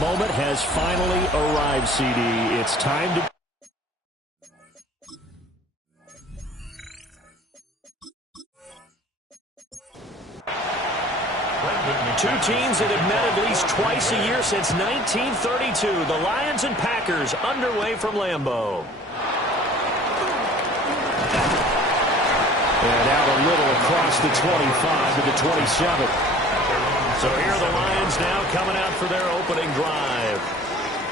moment has finally arrived, CD. It's time to... Two teams that have met at least twice a year since 1932. The Lions and Packers underway from Lambeau. And out a little across the 25 to the 27. So here are the Lions now coming out for their opening drive.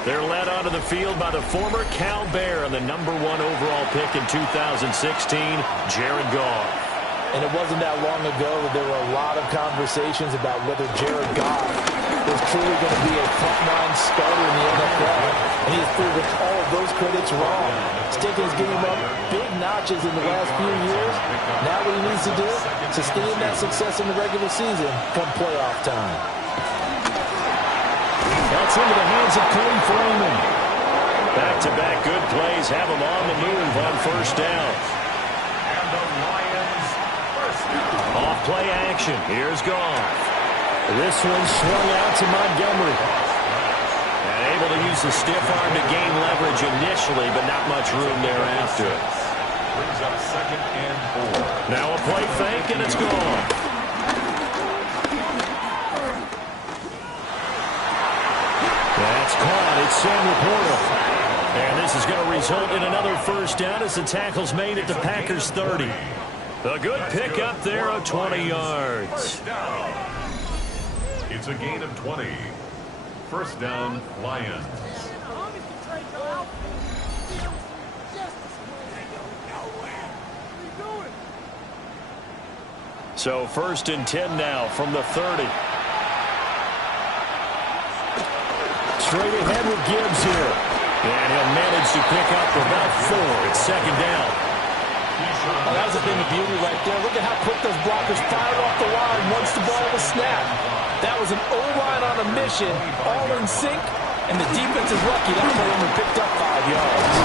They're led onto the field by the former Cal Bear and the #1 overall pick in 2016, Jared Goff. And it wasn't that long ago that there were a lot of conversations about whether Jared Goff was truly going to be a frontline starter in the NFL. And he's proven all of those critics wrong. Sticking his game up big notches in the last few years. Now what he needs to do, sustain that success in the regular season come playoff time. That's into the hands of Cody Freeman. Back-to-back good plays have him on the move on first down. Off play action. Here's Goff. This one swung out to Montgomery. And able to use the stiff arm to gain leverage initially, but not much room thereafter. Brings up 2nd and 4. Now a play fake, and it's gone. That's caught. It's Sam Laporta. And this is going to result in another first down as the tackle's made at the Packers' 30. A good pick up there of 20 yards. It's a gain of 20. First down, Lions. So 1st and 10 now from the 30. Straight ahead with Gibbs here. And he'll manage to pick up about 4. It's 2nd down. Oh, that was a thing of beauty right there. Look at how quick those blockers fired off the line once the ball was snapped. That was an O-line on a mission, all in sync, and the defense is lucky that play only picked up 5 yards.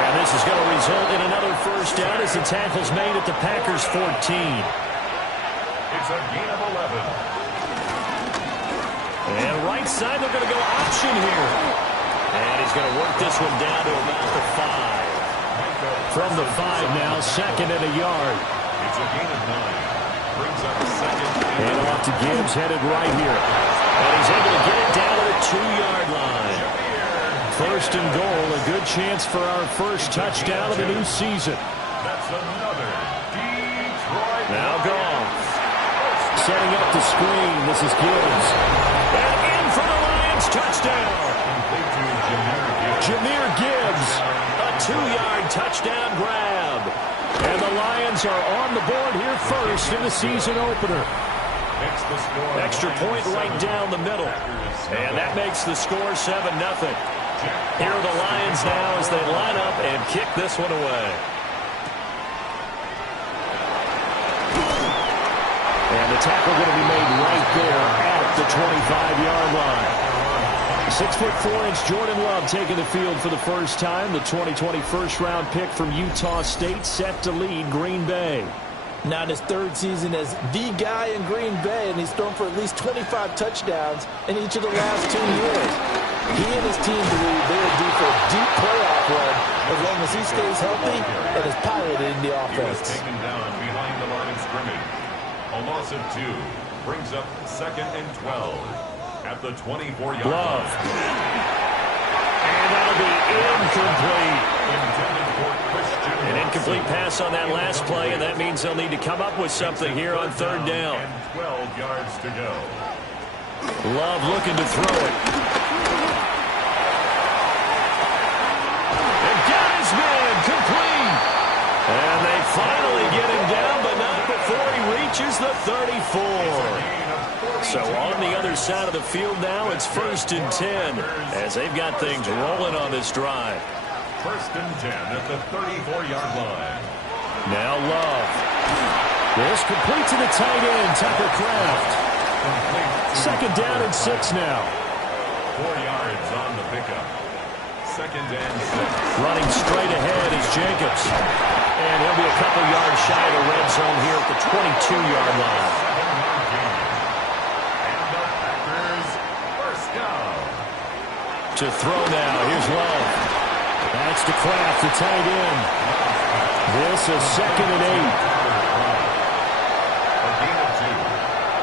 And this is going to result in another first down as the tackle's made at the Packers' 14. It's a gain of 11. And right side, they're going to go option here. And he's going to work this one down to about the 5. From the 5 now, 2nd and a yard. It's a gain of 9. Brings up 2nd and off to Gibbs, headed right here. And he's able to get it down to the 2-yard line. 1st and goal, a good chance for our first touchdown of the new season. That's another Detroit. Now Goff. Setting up the screen. This is Gibbs. And in for the Lions, touchdown. Jahmyr Gibbs. 2-yard touchdown grab. And the Lions are on the board here first in the season opener. Extra point right down the middle. And that makes the score 7-0. Here are the Lions now as they line up and kick this one away. And the tackle going to be made right there at the 25-yard line. 6'4" Jordan Love taking the field for the first time. The 2020 first-round pick from Utah State set to lead Green Bay. Now in his 3rd season as the guy in Green Bay, and he's thrown for at least 25 touchdowns in each of the last 2 years. He and his team believe they are due for a deep playoff run as long as he stays healthy and is piloted in the offense. Taken down behind the line of scrimmage. A loss of 2 brings up 2nd and 12. At the 24-yard Love. line. And that'll be incomplete. An incomplete pass on that last play, and that means they'll need to come up with something here on 3rd down. And 12 yards to go. Love looking to throw it. And got his man complete. And they finally get him down, but not before he reaches the 34. So on the other side of the field now, it's 1st and 10 as they've got things rolling on this drive. 1st and 10 at the 34-yard line. Now Love. This complete to the tight end, Tucker Kraft. 2nd down and 6 now. 4 yards on the pickup. 2nd and 6. Running straight ahead is Jacobs. And he'll be a couple yards shy of the red zone here at the 22-yard line. To throw now. Here's Love. That's to Kraft, the tight end. This is 2nd and 8. A gain of 2.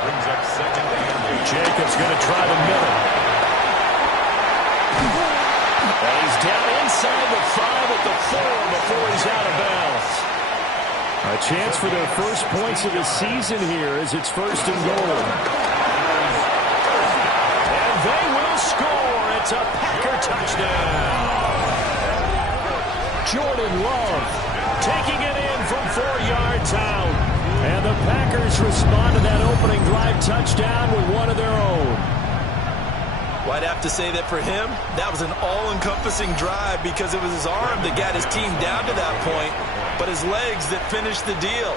Brings up 2nd and 8. Jacobs going to try the middle. And he's down inside the 5 at the 4 before he's out of bounds. A chance for their first points of the season here as it's 1st and goal. And they will score. It's a Packer touchdown. Jordan Love taking it in from 4 yards out. And the Packers respond to that opening drive touchdown with one of their own. Well, I'd have to say that for him, that was an all-encompassing drive because it was his arm that got his team down to that point, but his legs that finished the deal.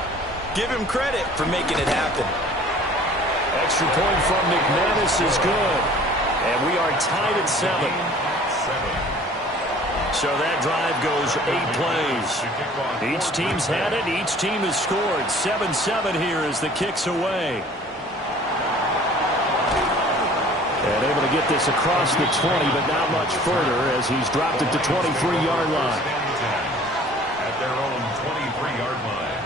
Give him credit for making it happen. Extra point from McManus is good. And we are tied at 7. So that drive goes 8 plays. Each team's had it. Each team has scored. 7-7 here as the kick's away. And able to get this across the 20, but not much further as he's dropped it to 23-yard line. At their own 23-yard line.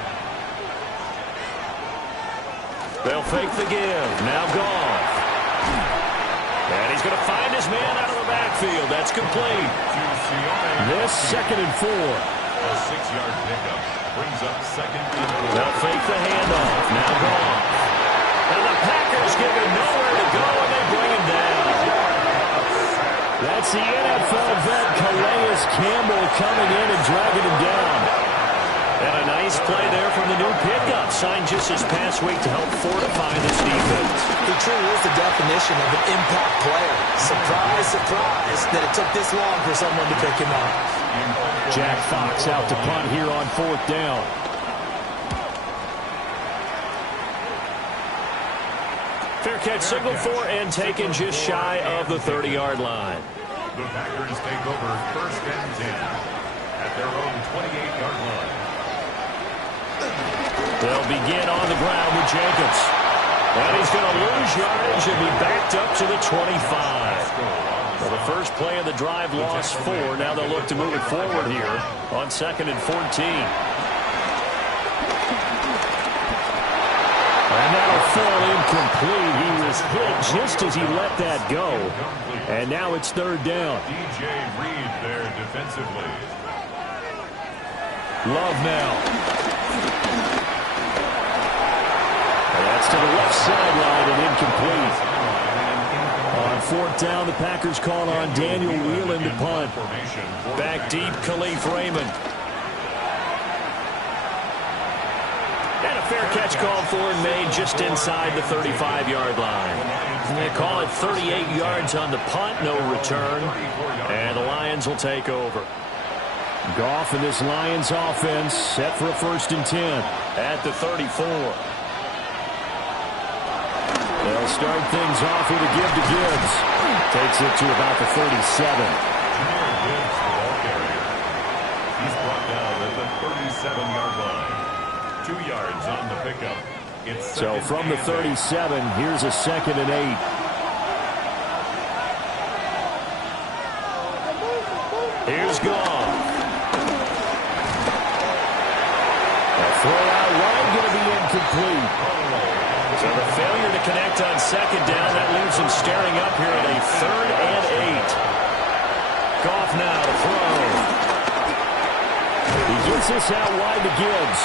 They'll fake the give. Now Goff. And he's going to find his man out of the backfield. That's complete. This 2nd and 4. A 6-yard pickup brings up 2nd and 4. They'll fake the handoff. Now Goff. And the Packers give him nowhere to go, and they bring him down. That's the NFL vet Calais Campbell coming in and dragging him down. And a nice play there from the new pickup, signed just this past week to help fortify this defense. He truly is the definition of an impact player. Surprise, surprise that it took this long for someone to pick him up. Jack Fox out to punt here on 4th down. Fair catch signal for and taken just shy of the 30-yard line. The Packers take over 1st and 10 at their own 28-yard line. They'll begin on the ground with Jacobs. And he's going to lose yardage and be backed up to the 25. Well, the first play of the drive lost 4. Now they'll look to move it forward here on 2nd and 14. And that'll fall incomplete. He was hit just as he let that go. And now it's 3rd down. DJ Reed there defensively. Love now. And that's to the left sideline and incomplete. On 4th down, the Packers call on Daniel Whelan to punt. Back deep, Khalif Raymond. And a fair catch called for and made just inside the 35-yard line. They call it 38 yards on the punt, no return. And the Lions will take over. Goff and this Lions offense set for a 1st and 10 at the 34. They'll start things off with a give to Gibbs. Takes it to about the 37. Jahmyr Gibbs, the ball carrier. He's brought down at the 37-yard line. 2 yards on the pickup. So from the 37, here's a 2nd and 8. Here's Goff. A throw out wide going to be incomplete. So the failure to connect on 2nd down, that leaves him staring up here at a 3rd and 8. Goff now to throw. He gets this out wide to Gibbs.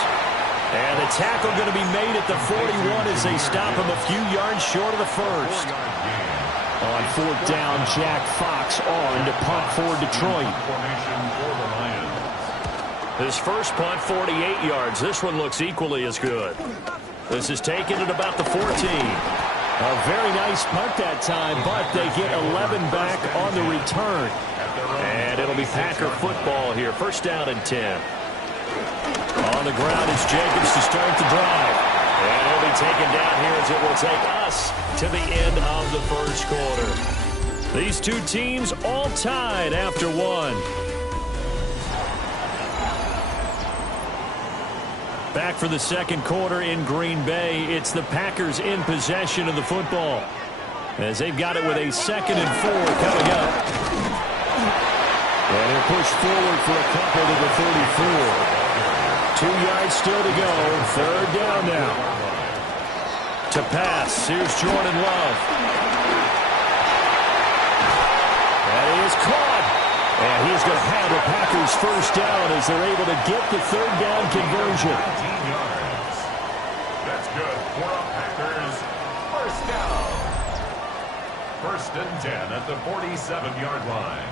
And the tackle going to be made at the 41 as they stop him a few yards short of the 1st. On 4th down, Jack Fox on to punt for Detroit. His first punt, 48 yards. This one looks equally as good. This is taken at about the 14. A very nice punt that time, but they get 11 back on the return. And it'll be Packer football here. 1st down and 10. On the ground, it's Jacobs to start the drive. And he'll be taken down here as it will take us to the end of the 1st quarter. These two teams all tied after 1. Back for the 2nd quarter in Green Bay. It's the Packers in possession of the football as they've got it with a 2nd and 4 coming up. push forward for a couple to the 34. 2 yards still to go. Third down now. To pass. Here's Jordan Love. And he is caught. And he's going to have the Packers first down as they're able to get the third down conversion. 19 yards. That's good for a Packers first down. First and 10 at the 47-yard line.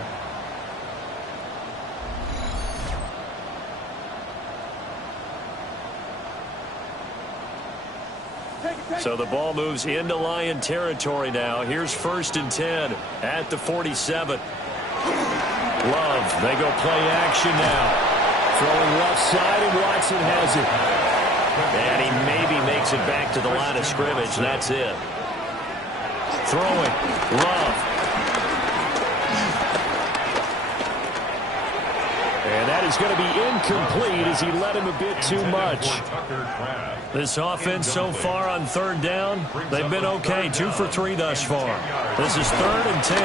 So the ball moves into Lion territory now. Here's first and 10 at the 47. Love, they go play action now. Throwing left side, and Watson has it. And he maybe makes it back to the line of scrimmage. That's it. Throwing, Love. And that is going to be incomplete as he led him a bit too much. This offense so far on third down, they've been okay. 2 for 3 thus far. This is third and 10.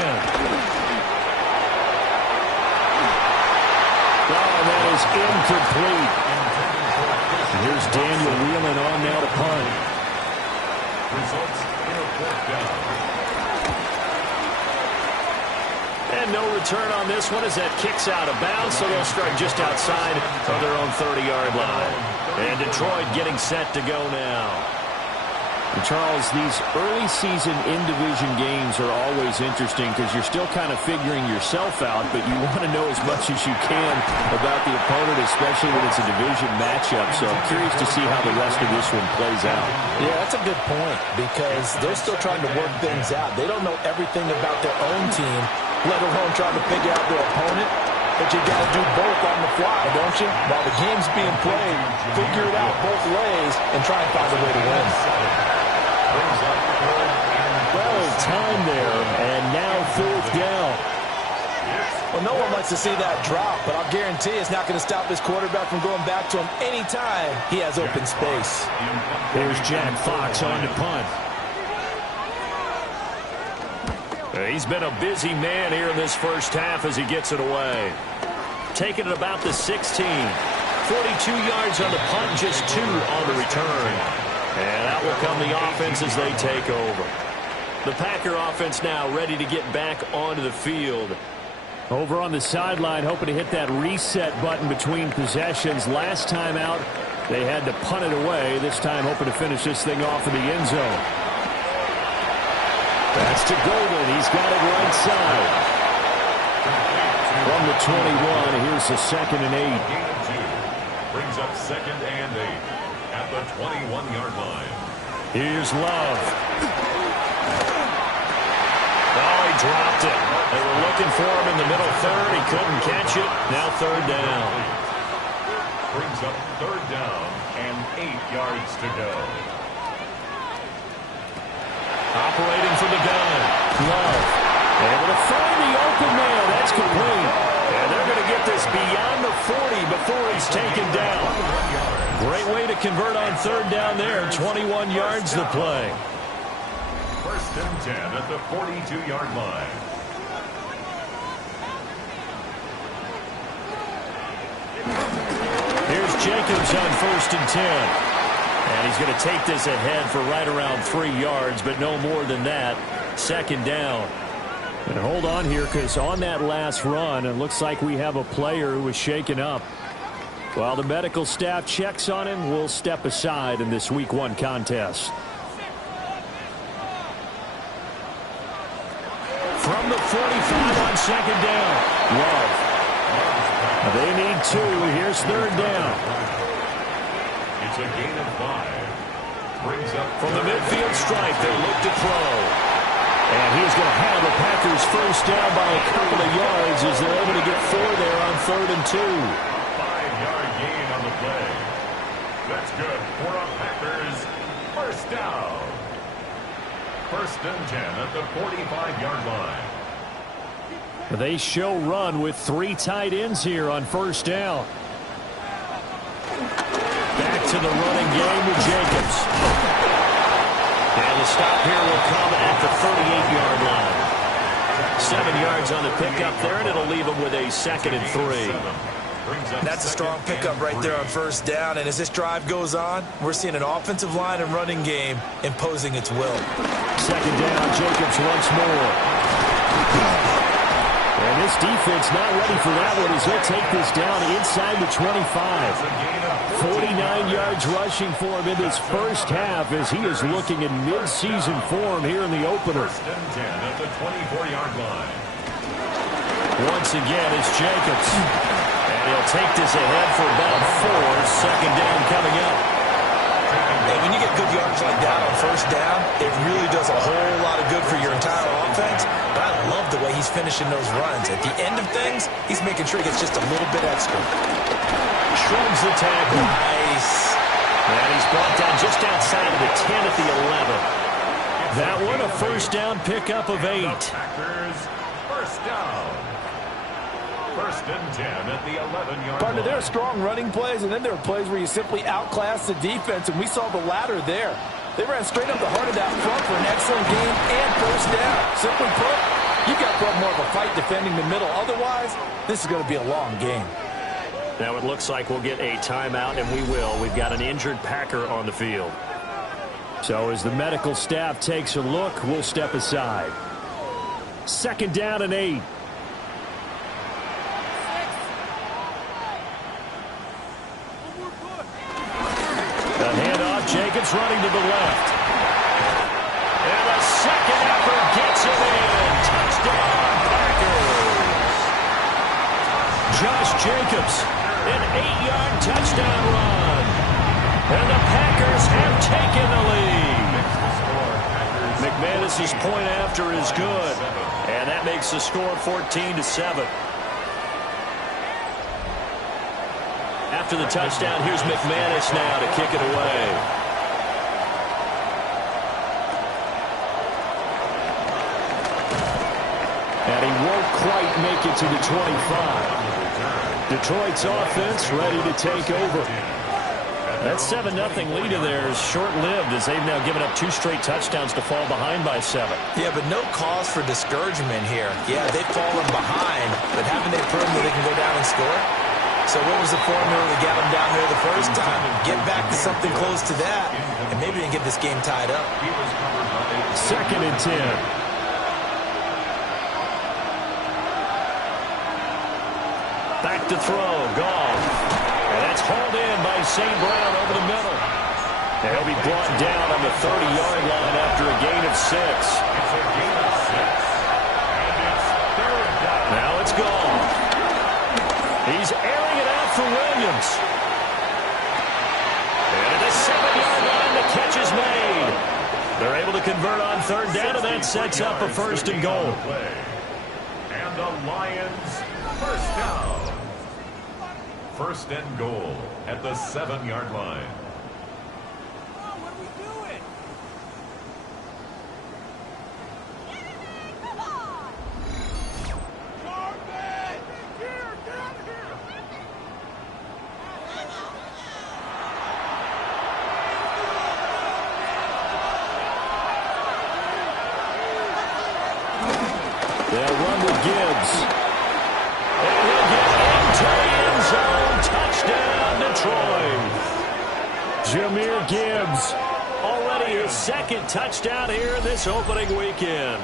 Oh, that is incomplete. And here's Daniel Whelan on now to punt. Results in a fourth down. And no return on this one as that kicks out of bounds, so they'll start just outside of their own 30-yard line. And Detroit getting set to go now. And Charles, these early season in-division games are always interesting because you're still kind of figuring yourself out, but you want to know as much as you can about the opponent, especially when it's a division matchup. So I'm curious to see how the rest of this one plays out. Yeah, that's a good point because they're still trying to work things out. They don't know everything about their own team, let alone trying to figure out their opponent. But you got to do both on the fly, don't you? While the game's being played, figure it out both ways and try and find a way to win. Well, time there, and now fourth down. Well, no one likes to see that drop, but I'll guarantee it's not going to stop his quarterback from going back to him anytime he has open space. Here's Jack Fox on to punt. He's been a busy man here in this first half as he gets it away. Taking it about the 16. 42 yards on the punt, just 2 on the return. And out will come the offense as they take over. The Packer offense now ready to get back onto the field. Over on the sideline, hoping to hit that reset button between possessions. Last time out, they had to punt it away. This time hoping to finish this thing off in the end zone. That's to Golden. He's got it right side. From the 21, here's the 2nd and 8. Brings up 2nd and 8 at the 21-yard line. Here's Love. Oh, he dropped it. They were looking for him in the middle third. He couldn't catch it. Now third down. Brings up third down and 8 yards to go. Operating from the gun. Love. Able to find the open man. That's complete. And they're going to get this beyond the 40 before he's taken down. Great way to convert on third down there. 21 yards to play. First and 10 at the 42-yard line. Here's Jacobs on first and 10. And he's going to take this ahead for right around 3 yards, but no more than that. 2nd down. And hold on here, because on that last run, it looks like we have a player who was shaken up. While the medical staff checks on him, we'll step aside in this Week 1 contest. From the 45 on 2nd down. Love. They need 2. Here's 3rd down. It's a gain of 5. Brings up from the midfield stripe, they look to throw. And he's going to have the Packers first down by a couple of yards as they're able to get 4 there on 3rd and 2. 5-yard gain on the play. That's good for a Packers first down. First and 10 at the 45-yard line. They show run with 3 tight ends here on first down. Back to the running game with Jacobs. And the stop here will come at the 38-yard line. 7 yards on the pickup there, and it'll leave him with a 2nd and 3. That's a strong pickup right there on first down, and as this drive goes on, we're seeing an offensive line and running game imposing its will. 2nd down, Jacobs once more. And this defense not ready for that one as he'll take this down inside the 25. 49 yards rushing for him in this first half as he is looking in mid-season form here in the opener. 1st and 10 at the 24-yard line. Once again, it's Jacobs. And he'll take this ahead for about 4. 2nd down coming up. And when you get good yards like that on first down, it really does a whole lot of good for your entire offense. But I love the way he's finishing those runs. At the end of things, he's making sure he gets just a little bit extra. Shrugs the tackle. Nice. And he's brought down just outside of the 10 at the 11. That one a first down pickup of 8. Packers, first down. 1st and 10 at the 11-yard Partner, line. there are strong running plays, and then there are plays where you simply outclass the defense, and we saw the latter there. They ran straight up the heart of that front for an excellent game and first down. Simply put, you've got to put more of a fight defending the middle. Otherwise, this is going to be a long game. Now it looks like we'll get a timeout, and we will. We've got an injured Packer on the field. So as the medical staff takes a look, we'll step aside. 2nd down and 8. A handoff, Jacobs running to the left. And a second effort gets him in. Touchdown, Packers. Josh Jacobs, an 8-yard touchdown run. And the Packers have taken the lead. McManus's point after is good. And that makes the score 14-7. After the touchdown, here's McManus now to kick it away. And he won't quite make it to the 25. Detroit's offense ready to take over. That 7-0 lead of theirs short-lived as they've now given up 2 straight touchdowns to fall behind by 7. Yeah, but no cause for discouragement here. Yeah, they've fallen behind, but haven't they proven that they can go down and score? So what was the formula that got them down here the first time? Get back to something close to that, and maybe they can get this game tied up. 2nd and 10. Back to throw, Goff. And that's hauled in by St. Brown over the middle. And he'll be brought down on the 30-yard line after a gain of 6. Now it's Goff. He's airing it out for Williams. And at the 7-yard line, the catch is made. They're able to convert on 3rd down, and that sets up a 1st and goal. And the Lions, first down. 1st and goal at the 7-yard line. They'll run with Gibbs. And he'll get into the end zone. Touchdown, Detroit. Jahmyr Gibbs, already his 2nd touchdown here in this opening weekend.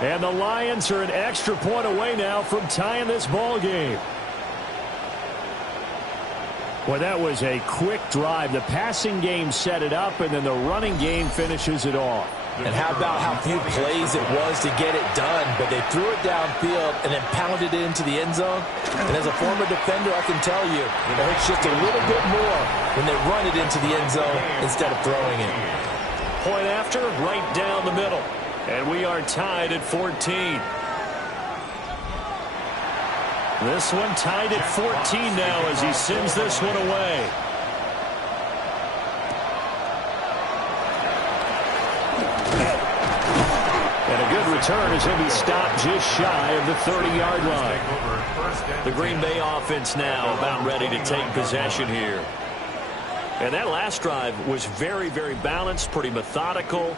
And the Lions are an extra point away now from tying this ball game. Well, that was a quick drive. The passing game set it up, and then the running game finishes it off. And how about how few plays it was to get it done, but they threw it downfield and then pounded it into the end zone. And as a former defender, I can tell you, it hurts just a little bit more when they run it into the end zone instead of throwing it. Point after, right down the middle. And we are tied at 14. This one tied at 14 now as he sends this one away. And a good return as he'll be stopped just shy of the 30-yard line. The Green Bay offense now about ready to take possession here. And that last drive was very, very balanced, pretty methodical.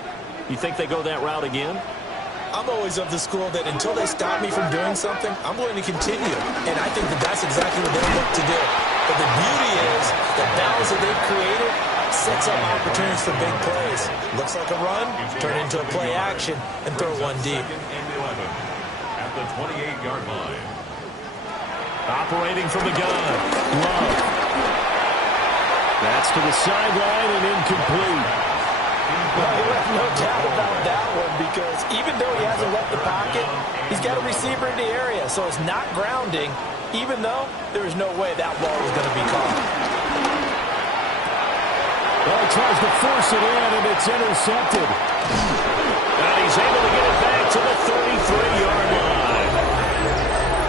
You think they go that route again? I'm always of the school that until they stop me from doing something, I'm going to continue. And I think that that's exactly what they look to do. But the beauty is the balance that they've created sets up opportunities for big plays. Looks like a run, turn into a play action, and throw one deep. At the 28-yard line. Operating from the gun. Love. That's to the sideline and incomplete. No doubt about that one, because even though he hasn't left the pocket, he's got a receiver in the area, so it's not grounding, even though there is no way that ball was going to be caught. Well, he tries to force it in, and it's intercepted. And he's able to get it back to the 33-yard line.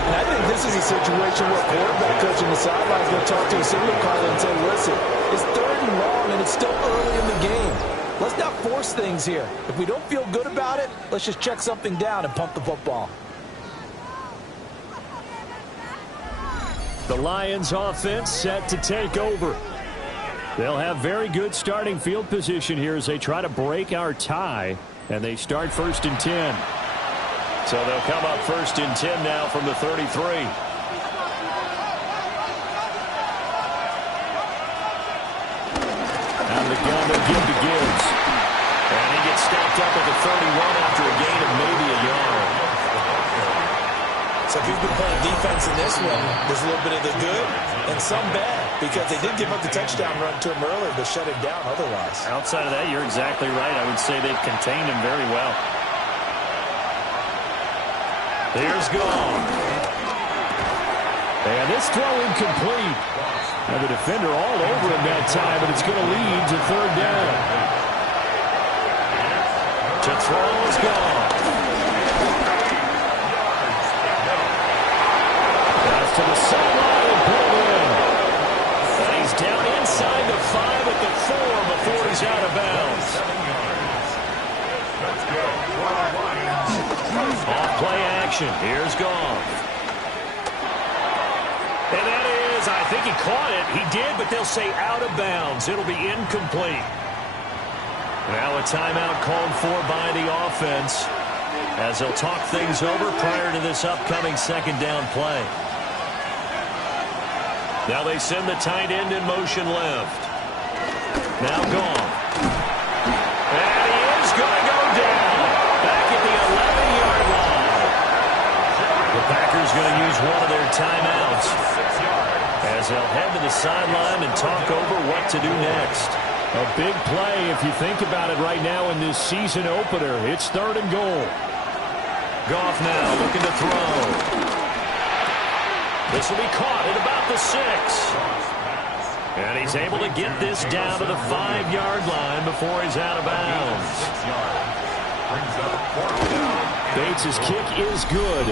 And I think this is a situation where quarterback coach on the sideline is going to talk to a signal caller and say, listen, it's 3rd and long, and it's still early in the game. Let's not force things here. If we don't feel good about it, let's just check something down and pump the football. The Lions offense set to take over. They'll have very good starting field position here as they try to break our tie, and they start 1st and 10. So they'll come up 1st and 10 now from the 33. Out of the gun, they'll give to Gibbs. And he gets stopped up at the 31 after a gain of maybe a yard. So if you've been playing defense in this one, there's a little bit of the good and some bad, because they did give up the touchdown run to him earlier, but shut him down otherwise. Outside of that, you're exactly right. I would say they've contained him very well. Here's gone. And this throw incomplete. Now the defender all over him that time, but it's going to lead to 3rd down. To throw is gone. That's to the sideline and pulled in. And he's down inside the 5 at the 4 before he's out of bounds. Let's go. Off play action. Here's Goff. And that is, I think he caught it. He did, but they'll say out of bounds. It'll be incomplete. Now a timeout called for by the offense as they'll talk things over prior to this upcoming 2nd down play. Now they send the tight end in motion left. Now Goff. And he is going to go down. Back at the 11-yard line. The Packers going to use one of their timeouts as they'll head to the sideline and talk over what to do next. A big play if you think about it right now in this season opener. It's 3rd and goal. Goff now looking to throw. This will be caught at about the 6. And he's able to get this down to the 5-yard line before he's out of bounds. Bates' kick is good.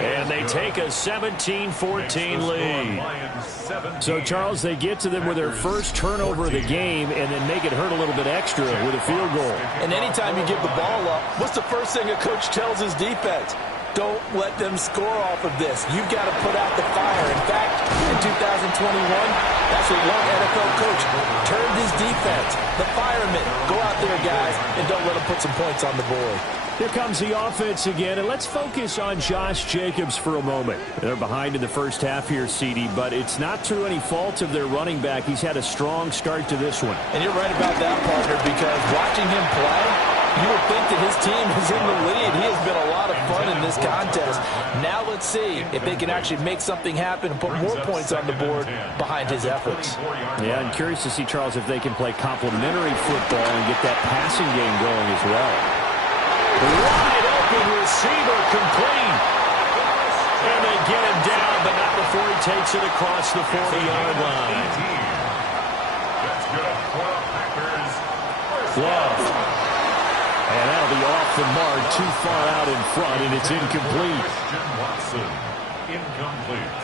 And they take a 17-14 lead. So, Charles, they get to them with their first turnover of the game and then make it hurt a little bit extra with a field goal. And anytime you give the ball up, what's the first thing a coach tells his defense? Don't let them score off of this. You've got to put out the fire. In fact, in 2021, that's what one NFL coach turned his defense. The firemen. Go out there, guys, and don't let them put some points on the board. Here comes the offense again, and let's focus on Josh Jacobs for a moment. They're behind in the first half here, CD, but it's not through any fault of their running back. He's had a strong start to this one. And you're right about that, partner, because watching him play, you would think that his team is in the lead. He has been a lot of fun in this contest. Now let's see if they can actually make something happen and put more points on the board behind his efforts. Yeah, I'm curious to see, Charles, if they can play complementary football and get that passing game going as well. Wide open receiver complete. And they get him down, but not before he takes it across the 40-yard line. That's good for the Packers. Love. And that'll be off the mark, too far out in front, and it's incomplete. Christian Watson, incomplete.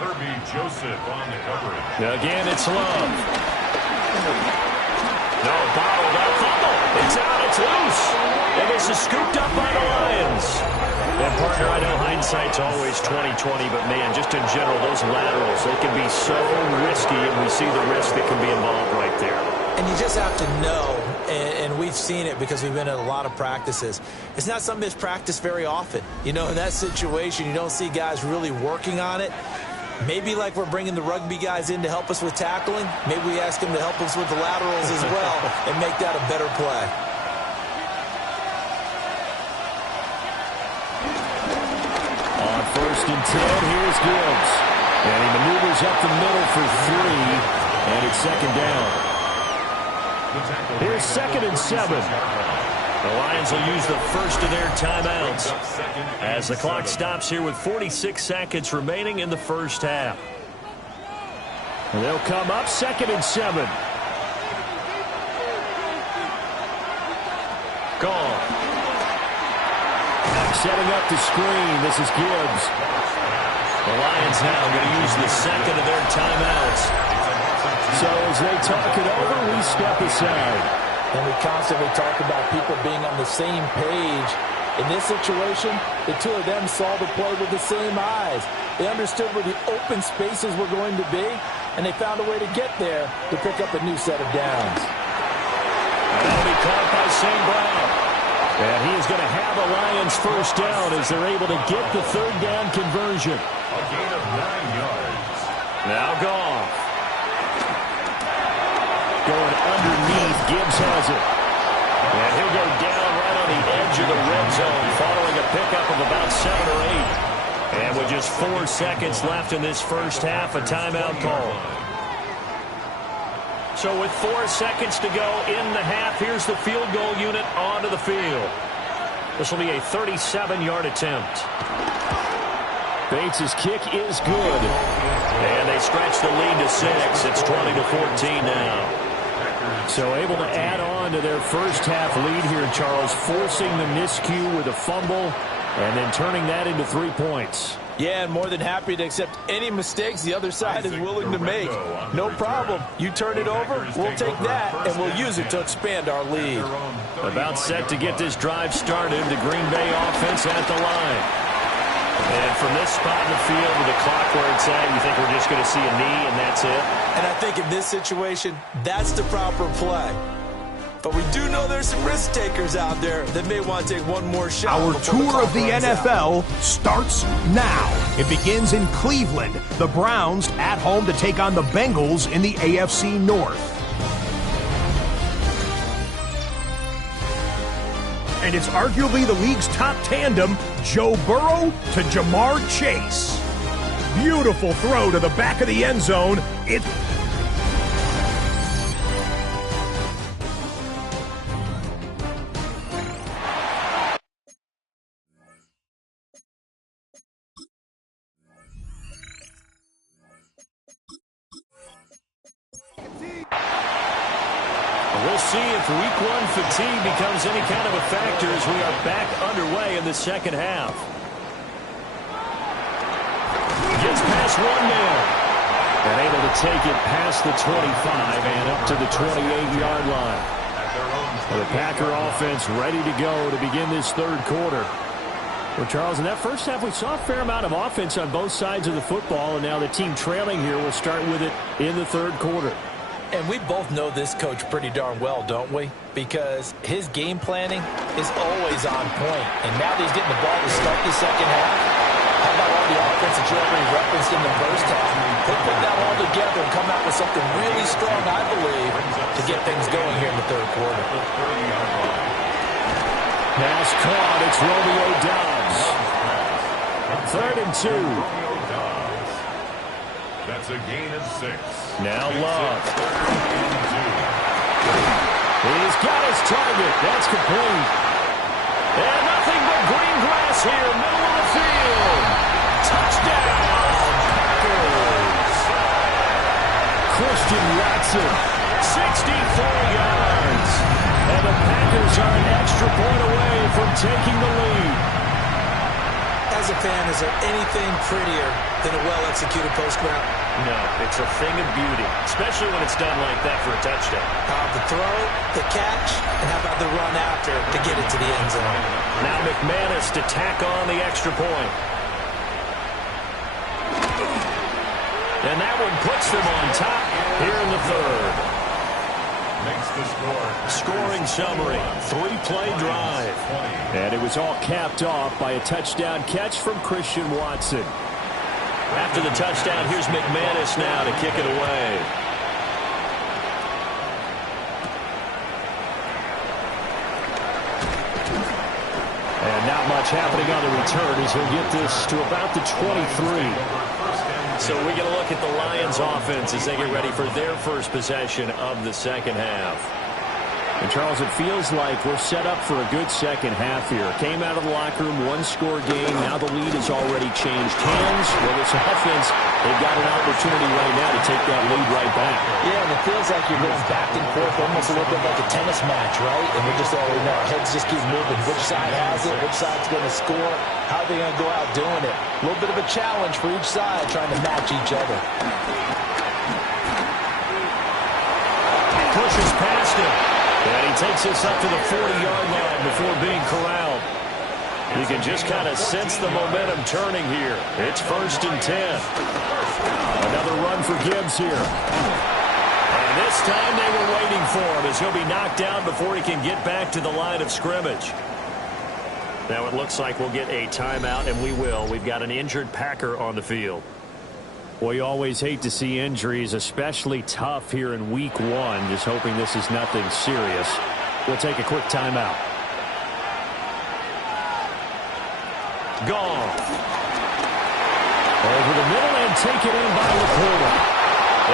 Herbie Joseph on the coverage. Again, it's Love. No, bottled up fumble. It's out, it's loose. And this is scooped up by the Lions. And, partner, I know hindsight's always 20/20, but, man, just in general, those laterals, they can be so risky, and we see the risk that can be involved right there. And you just have to know and we've seen it because we've been at a lot of practices. It's not something that's practiced very often. You know, in that situation, you don't see guys really working on it. Maybe like we're bringing the rugby guys in to help us with tackling, maybe we ask them to help us with the laterals as well and make that a better play. On 1st and 10, here's Gibbs. And he maneuvers up the middle for 3, and it's 2nd down. Here's 2nd and 7. The Lions will use the first of their timeouts as the clock stops here with 46 seconds remaining in the first half. And they'll come up 2nd and 7. Gone. Setting up the screen. This is Gibbs. The Lions now going to use the 2nd of their timeouts. So as they talk it over, we step aside. And we constantly talk about people being on the same page. In this situation, the two of them saw the play with the same eyes. They understood where the open spaces were going to be, and they found a way to get there to pick up a new set of downs. That'll be caught by St. Brown. And he is going to have a Lions first down as they're able to get the 3rd down conversion. A gain of 9 yards. Now Goff. Going underneath, Gibbs has it. And he'll go down right on the edge of the red zone following a pickup of about 7 or 8. And with just 4 seconds left in this first half, a timeout call. So with 4 seconds to go in the half, here's the field goal unit onto the field. This will be a 37-yard attempt. Bates' kick is good. And they stretch the lead to 6. It's 20-14 now. So able to add on to their first half lead here, Charles, forcing the miscue with a fumble and then turning that into 3 points. Yeah, and more than happy to accept any mistakes the other side is willing to make. No problem. You turn it over, we'll take that, and we'll use it to expand our lead. About set to get this drive started, the Green Bay offense at the line. And from this spot in the field with the clock where it's at, you think we're just going to see a knee and that's it? And I think in this situation, that's the proper play. But we do know there's some risk takers out there that may want to take one more shot. Our tour of the NFL starts now. It begins in Cleveland. The Browns at home to take on the Bengals in the AFC North. And it's arguably the league's top tandem, Joe Burrow to Jamar Chase. Beautiful throw to the back of the end zone. We'll see if week 1 fatigue becomes any kind of a factor as we are back underway in the second half. Gets past 1 man. And able to take it past the 25 and up to the 28-yard line. The Packer offense ready to go to begin this 3rd quarter. Well, Charles, in that first half, we saw a fair amount of offense on both sides of the football, and now the team trailing here will start with it in the 3rd quarter. And we both know this coach pretty darn well, don't we? Because his game planning is always on point. And now that he's getting the ball to start the second half, how about all the offense that you already referenced in the first half? They put that all together and come out with something really strong, I believe, to get things going here in the 3rd quarter. Pass caught. It's Romeo Doubs. 3rd and 2. That's a gain of 6. Now Love. He's got his target. That's complete. And nothing but green grass here, middle of the field. Touchdown, Packers. Christian Watson, 64 yards. And the Packers are an extra point away from taking the lead. As a fan, is there anything prettier than a well-executed post route? No, it's a thing of beauty, especially when it's done like that for a touchdown. How about the throw, the catch, and how about the run after to get it to the end zone? Now McManus to tack on the extra point. And that one puts them on top here in the 3rd. makes the score. Scoring summary, 3-play drive. And it was all capped off by a touchdown catch from Christian Watson. After the touchdown, here's McManus now to kick it away. And not much happening on the return as he'll get this to about the 23. So we get a look at the Lions offense as they get ready for their first possession of the second half. And Charles, it feels like we're set up for a good second half here. Came out of the locker room, one-score game. Now the lead has already changed hands. Well, this offense, they've got an opportunity right now to take that lead right back. Yeah, and it feels like you're going back and forth, almost a little bit like a tennis match, right? And we're just already know our heads just keep moving. Which side has it? Which side's going to score? How are they going to go out doing it? A little bit of a challenge for each side, trying to match each other. Pushes past him. And he takes this up to the 40-yard line before being corralled. You can just kind of sense the momentum turning here. It's 1st and 10. Another run for Gibbs here. And this time they were waiting for him as he'll be knocked down before he can get back to the line of scrimmage. Now it looks like we'll get a timeout, and we will. We've got an injured Packer on the field. Well, you always hate to see injuries, especially tough here in week 1. Just hoping this is nothing serious. We'll take a quick timeout. Gone. Over the middle and taken in by LaPorta.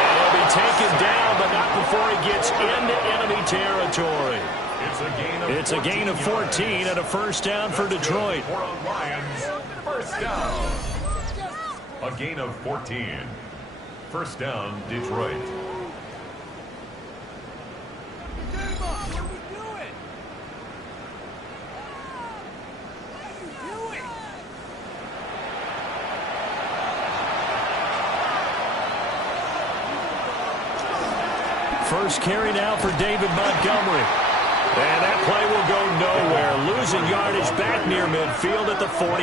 And he'll be taken down, but not before he gets into enemy territory. It's a gain of 14 and a first down for Detroit. First down. A gain of 14. First down, Detroit. First carry now for David Montgomery. And that play will go nowhere. Losing yardage back near midfield at the 49.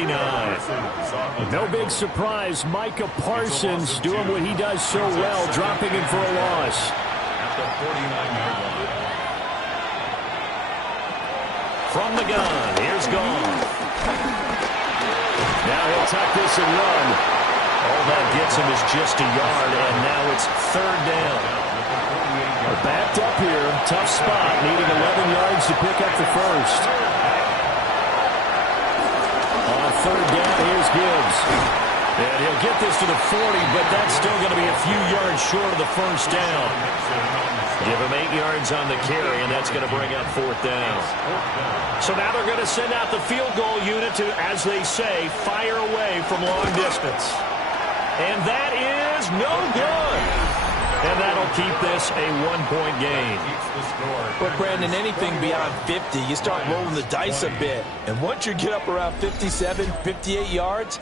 No big surprise. Micah Parsons doing what he does so well, dropping him for a loss. At the 49-yard line. From the gun, here's Gone. Now he'll tuck this and run. All that gets him is just a yard, and now it's 3rd down. We're backed up here. Tough spot, needing 11 yards to pick up the first. On 3rd down, here's Gibbs. And he'll get this to the 40, but that's still going to be a few yards short of the first down. Give him 8 yards on the carry, and that's going to bring up 4th down. So now they're going to send out the field goal unit to, as they say, fire away from long distance. And that is no good. And that'll keep this a 1-point game. But, Brandon, anything beyond 50, you start rolling the dice a bit. And once you get up around 57, 58 yards,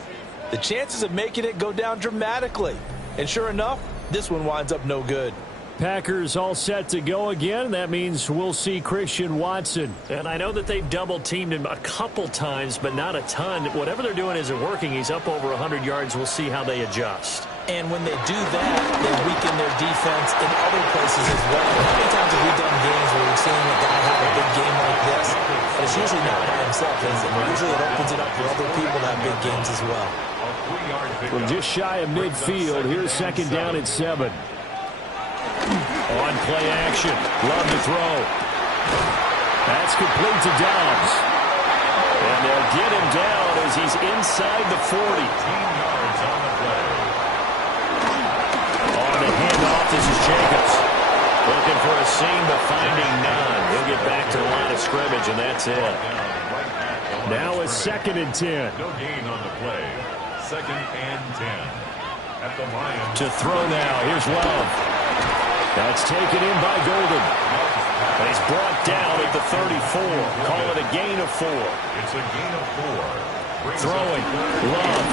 the chances of making it go down dramatically. And sure enough, this one winds up no good. Packers all set to go again. That means we'll see Christian Watson. And I know that they've double-teamed him a couple times, but not a ton. Whatever they're doing isn't working. He's up over 100 yards. We'll see how they adjust. And when they do that, they weaken their defense in other places as well. How many times have we done games where we've seen a guy have a big game like this? But it's usually not by himself, is it? Usually it opens it up for other people to have big games as well. From just shy of midfield, here's 2nd down at 7. On play action. Love to throw. That's complete to Dobbs. And they'll get him down as he's inside the 40. 18 yards on the play. On the handoff, this is Jacobs. Looking for a seam, but finding none. He'll get back to the line of scrimmage, and that's it. Now it's 2nd and 10. No gain on the play. 2nd and 10. At the line. To throw now. Here's Love. That's taken in by Golden. And he's brought down at the 34. Call it a gain of 4. It's a gain of 4. Throwing. Love.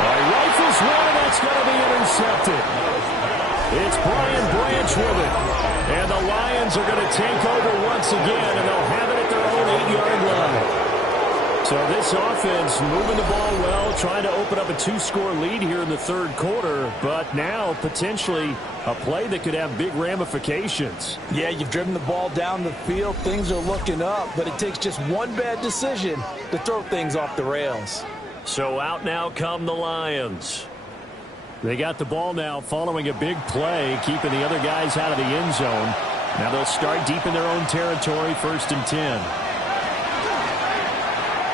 Rifles one, and that's going to be intercepted. It's Brian Branch with it. And the Lions are going to take over once again, and they'll have it at their own 8-yard line. So this offense moving the ball well, trying to open up a 2-score lead here in the third quarter, but now potentially a play that could have big ramifications. Yeah, you've driven the ball down the field. Things are looking up, but it takes just one bad decision to throw things off the rails. So out now come the Lions. They got the ball now following a big play, keeping the other guys out of the end zone. Now they'll start deep in their own territory, 1st and 10.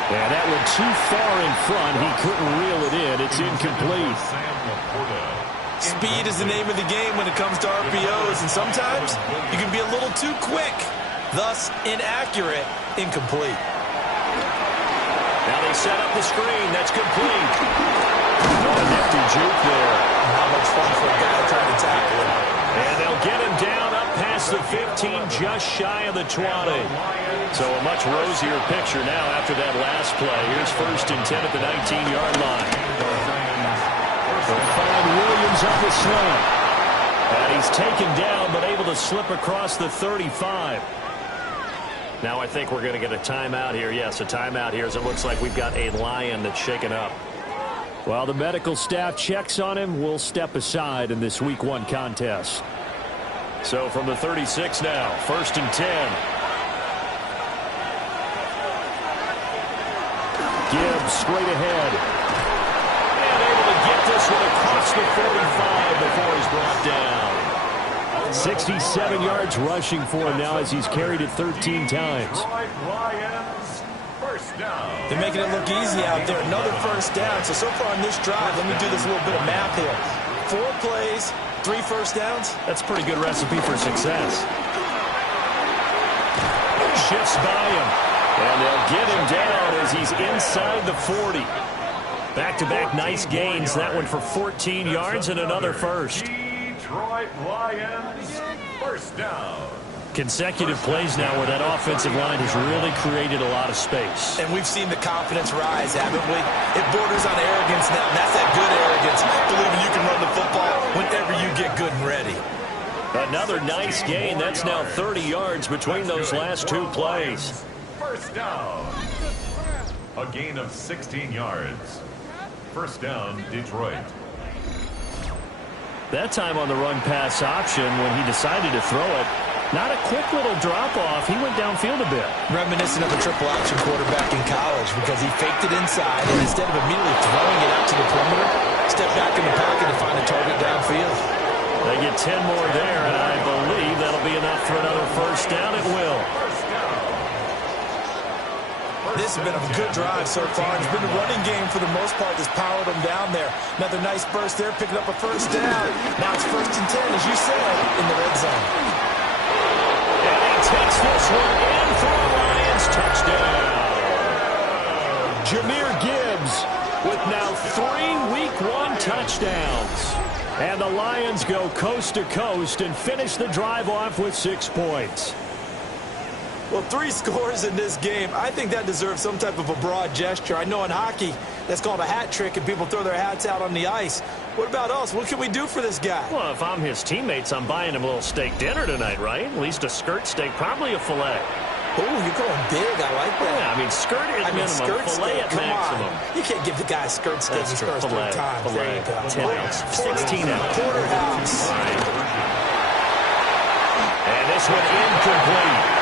And that went too far in front. He couldn't reel it in. It's incomplete. Speed is the name of the game when it comes to RPOs, and sometimes you can be a little too quick, thus inaccurate, incomplete. Now they set up the screen. That's complete. Not a nifty juke there. Not much fun for a guy trying to tackle him. And they'll get him down up past the 15, just shy of the 20. So a much rosier picture now after that last play. Here's 1st and 10 at the 19-yard line. They'll find Williams on the slant. And he's taken down, but able to slip across the 35. Now I think we're going to get a timeout here. Yes, a timeout here as it looks like we've got a Lion that's shaken up. While the medical staff checks on him, we'll step aside in this Week 1 contest. So from the 36 now, 1st and 10. Gibbs straight ahead. And able to get this one across the 45 before he's brought down. 67 yards rushing for him now as he's carried it 13 times. They're making it look easy out there. Another 1st down. So far on this drive, let me do this little bit of math here. 4 plays, 3 1st downs. That's a pretty good recipe for success. Shifts by him. And they'll get him down as he's inside the 40. Back-to-back nice gains. That one for 14 yards and another first. Detroit Lions, 1st down. Consecutive plays now where that offensive line has really created a lot of space. And we've seen the confidence rise, haven't we? It borders on arrogance now, and that's that good arrogance, believing you can run the football whenever you get good and ready. Another nice gain. That's now 30 yards between those last 2 plays. 1st down. A gain of 16 yards. 1st down, Detroit. That time on the run-pass option when he decided to throw it. Not a quick little drop-off. He went downfield a bit. Reminiscent of a triple option quarterback in college because he faked it inside, and instead of immediately throwing it out to the perimeter, stepped back in the pocket to find a target downfield. They get 10 more there, and I believe that'll be enough for another 1st down. It will. This has been a good drive so far. It's been the running game for the most part that's powered them down there. Another nice burst there, picking up a 1st down. Now it's 1st and 10, as you said, in the red zone. And he takes this one in for a Lions touchdown. Jahmyr Gibbs with now 3 Week 1 touchdowns. And the Lions go coast to coast and finish the drive off with 6 points. Well, 3 scores in this game. I think that deserves some type of a broad gesture. I know in hockey, that's called a hat trick, and people throw their hats out on the ice. What about us? What can we do for this guy? Well, if I'm his teammates, I'm buying him a little steak dinner tonight, right? At least a skirt steak, probably a filet. Oh, you're going big. I like that. Yeah, I mean, skirt at minimum, skirt filet steak. at Come maximum. On. You can't give the guy a skirt steak That's his true. first 3 times. Filet, There you go. 10 ounce, 16 ounce. Porterhouse. And this one incomplete.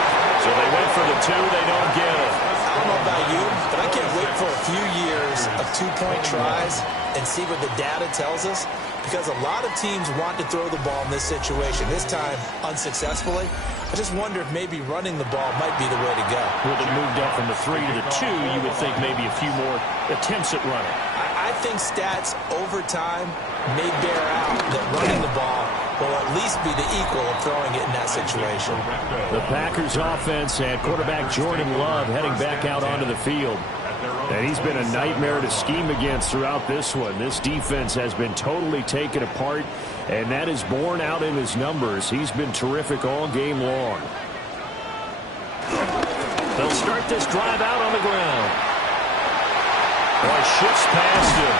So they went for the 2, they don't get it. I don't know about you, but I can't wait for a few years of 2-point tries and see what the data tells us, because a lot of teams want to throw the ball in this situation. This time, unsuccessfully. I just wonder if maybe running the ball might be the way to go. With it moved up from the 3 to the 2, you would think maybe a few more attempts at running. I think stats over time may bear out that running the ball will at least be the equal of throwing it in that situation. The Packers offense and quarterback Jordan Love heading back out onto the field. And he's been a nightmare to scheme against throughout this one. This defense has been totally taken apart, and that is borne out in his numbers. He's been terrific all game long. They'll start this drive out on the ground. Boy, shifts past him.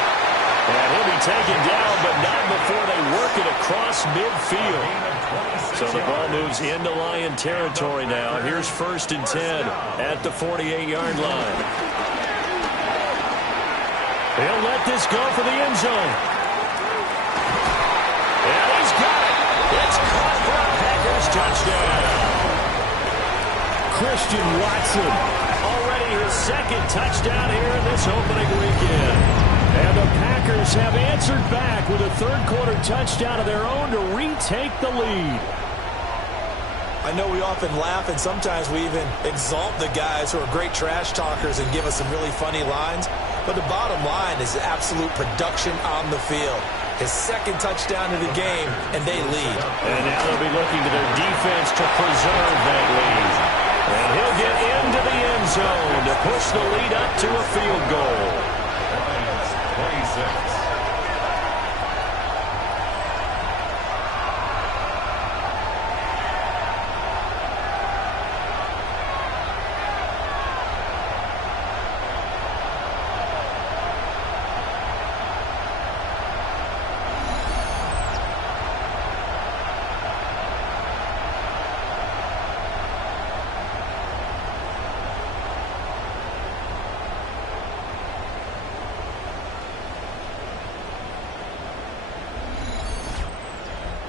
And he'll be taken down, but not before they work it across midfield. So the ball moves into Lion territory now. Here's 1st and 10 at the 48-yard line. He'll let this go for the end zone. And he's got it. It's caught for a Packers touchdown. Christian Watson, already his second touchdown here in this opening weekend. And the Packers have answered back with a third-quarter touchdown of their own to retake the lead. I know we often laugh, and sometimes we even exalt the guys who are great trash talkers and give us some really funny lines. But the bottom line is absolute production on the field. His second touchdown of the game, and they lead. And now they'll be looking to their defense to preserve that lead. And he'll get into the end zone to push the lead up to a field goal. 26.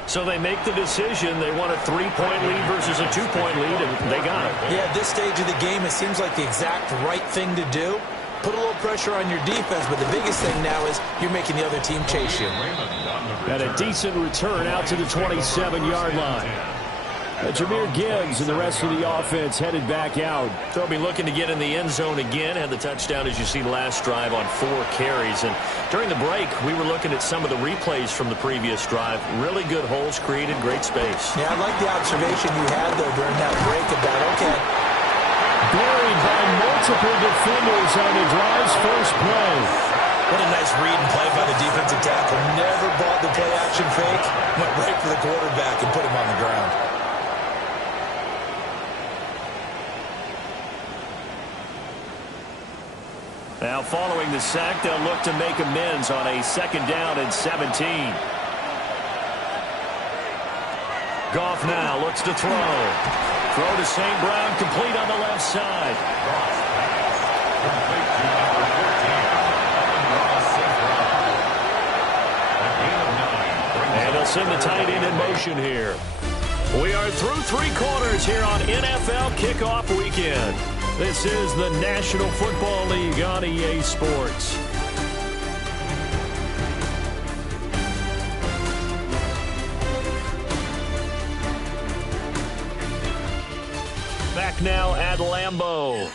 So they make the decision. They want a 3-point lead versus a 2-point lead, and they got it. Yeah, at this stage of the game, it seems like the exact right thing to do. Put a little pressure on your defense, but the biggest thing now is you're making the other team chase you. And a decent return out to the 27-yard line. Jameer Gibbs and the rest of the offense headed back out. They'll be looking to get in the end zone again. Had the touchdown, as you see, last drive on 4 carries. And during the break, we were looking at some of the replays from the previous drive. Really good holes created, great space. Yeah, I like the observation you had, though, during that break about, okay. Buried by multiple defenders on the drive's first play. What a nice read and play by the defensive tackle. Never bought the play-action fake. Went right for the quarterback and put him on the ground. Now, following the sack, they'll look to make amends on a 2nd down and 17. Goff now looks to throw. Throw to St. Brown, complete on the left side. And they'll send the tight end in motion here. We are through 3 quarters here on NFL Kickoff Weekend. This is the National Football League on EA Sports. Back now at Lambeau.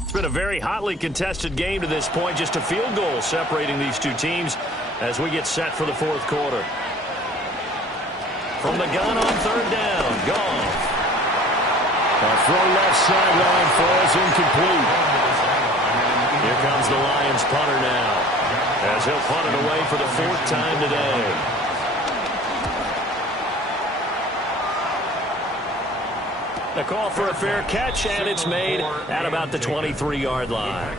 It's been a very hotly contested game to this point. Just a field goal separating these two teams as we get set for the 4th quarter. From the gun on 3rd down, Goff. A throw left sideline falls incomplete. Here comes the Lions punter now, as he'll punt it away for the 4th time today. A call for a fair catch, and it's made at about the 23-yard line.